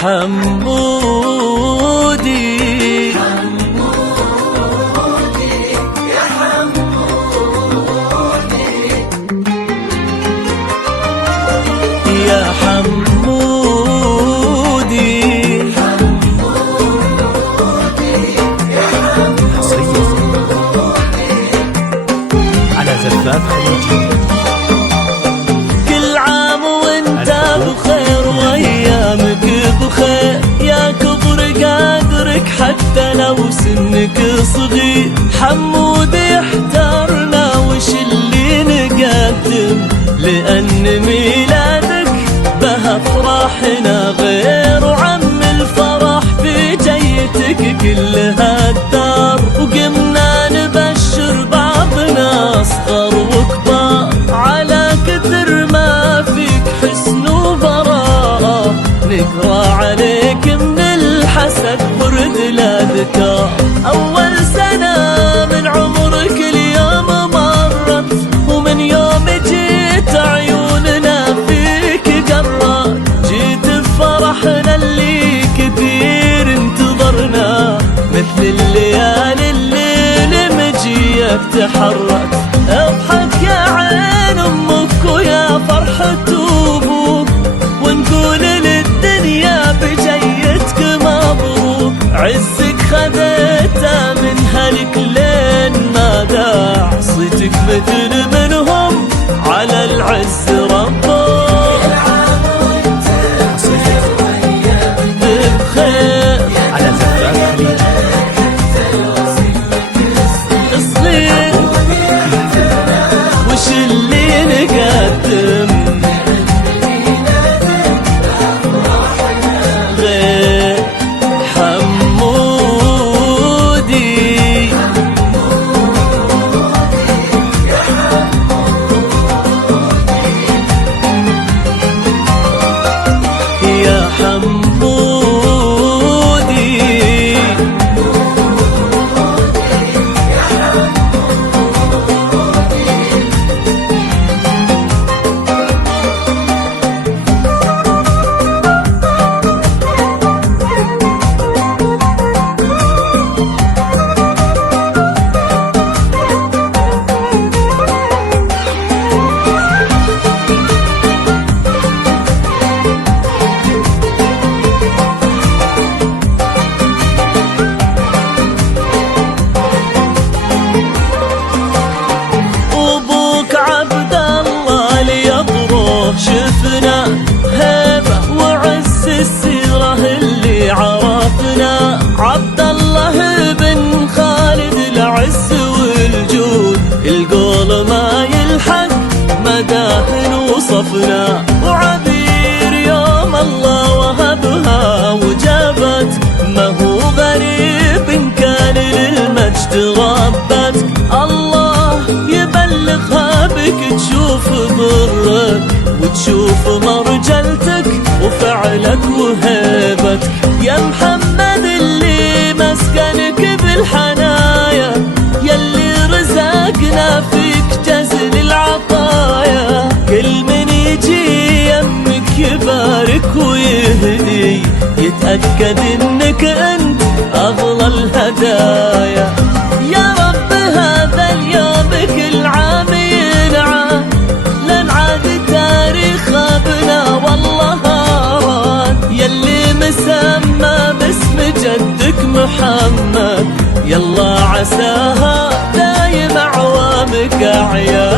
حمودي يا حمودي يا حمودي على زفاف خليجي. كل عام وانت بخير وايامك بخير، يا كبر قدرك حتى لو سنك صغير. حمودي احترنا وش اللي نقدم، لأن ميلادك بها فرحنا غير. وعم الفرح في جيتك كل هالدار، وقمنا نبشر بعضنا أصغر وكبار. على كثر ما فيك حسن وبراءة، نقرأ عليك من الحسد ورد الأذكار. أول سنة من عمرك اليوم مرت، ومن يوم جيت عيوننا فيك قرت. جيت بفرحنا اللي كثير انتظرنا، مثل الليالي الليل مجيك تحرك. اضحك يا عين امك ويا فرحة ابوك، ونقول للدنيا بجيتك مبروك. عزك خذيته من هلك لين ما داع، صيتك مثل منهم على العز ربك. بخير على زفاف خليجي. وش اللي نقدم غير حمودي يا حمودي شفنا هيبة وعز السيرة اللي عرفنا. عبد الله بن خالد العز والجود، القول ما يلحق مداهن وصفنا. وعبير يوم الله وهبها وجابت، ما هو غريب كان للمجد ربتك. الله يبلغها بك تشوف برك، وتشوف مرجلتك وفعلك وهيبتك. يا محمد اللي مسكنك بالحنايا، يلي رزقنا فيك جزل العطايا. كل من يجي يمك يبارك ويهدي، يتأكد انك انت اغلى الهدايا. يا رب هذا اليوم كل عام ينعاد، لن عاد تاريخ ابنا والله اراد. يلي مسمى باسم جدك محمد، يلا عساها دايم اعوامك اعياد.